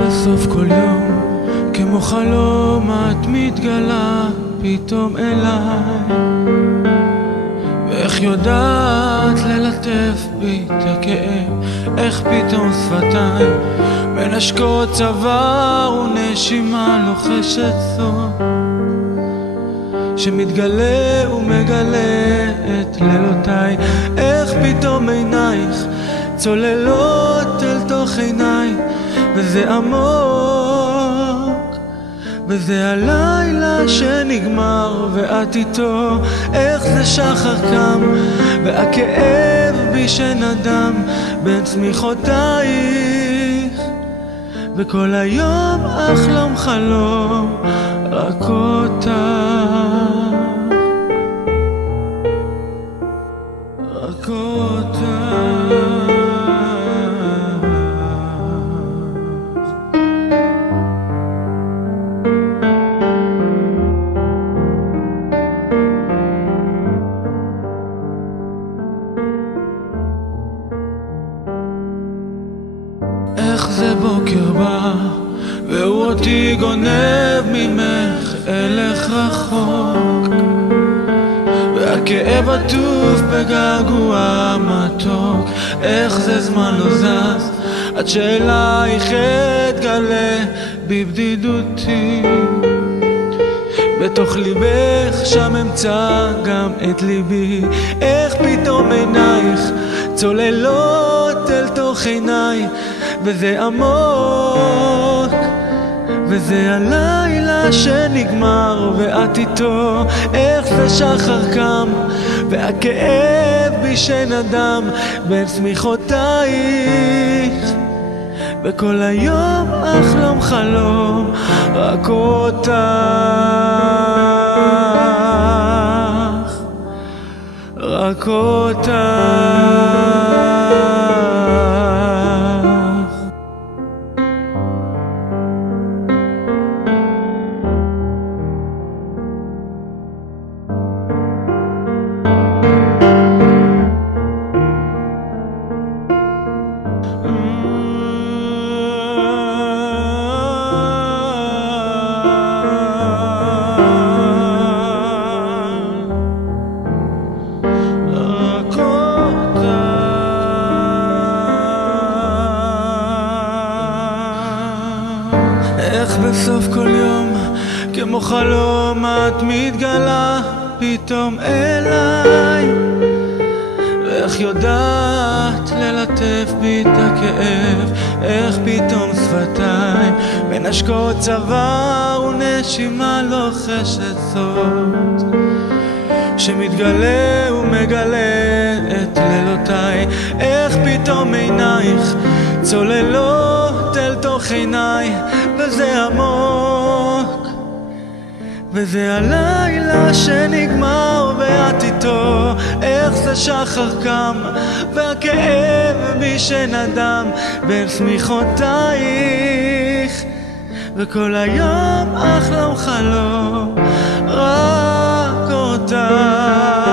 בסוף כל יום כמו חלום את מתגלה פתאום אליי, ואיך יודעת ללטף בי את הכאב, איך פתאום שפתיים מנשקות צוואר ונשימה לוחשת סוף, שמתגלה ומגלה את לילותיי, איך פתאום עינייך צוללות אל תוך עיניי, וזה עמוק, וזה הלילה שנגמר ואת איתו, איך זה שחר קם והכאב בי שנדם בין צמיחותייך, וכל היום אחלום חלום רק אותך, רק אותך. איך זה בוקר בא והוא אותי גונב ממך אלך רחוק, והכאב עטוף בגעגוע מתוק, איך זה זמן לא זז עד שאלייך אתגלה בבדידותי, בתוך ליבך שם אמצא גם את ליבי, איך פתאום עינייך צוללות אל תוך עיניי, וזה עמוק, וזה הלילה שנגמר ואת איתו, איך זה שחר קם והכאב בי שנדם בין צמיחותייך, וכל היום אחלום חלום רק אותך, רק אותך. איך בסוף כל יום כמו חלום את מתגלה פתאום אליי, ואיך יודעת ללטף בי את הכאב, איך פתאום שפתיים מנשקות צוואר ונשימה לוחשת סוד, שמתגלה ומגלה את לילותיי, איך פתאום עינייך צוללות אל תוך עיניי, וזה עמוק, וזה הלילה שנגמר ואת איתו, איך זה שחר קם והכאב בי שנדם בין צמיחותייך, וכל היום אחלום חלום רק אותך.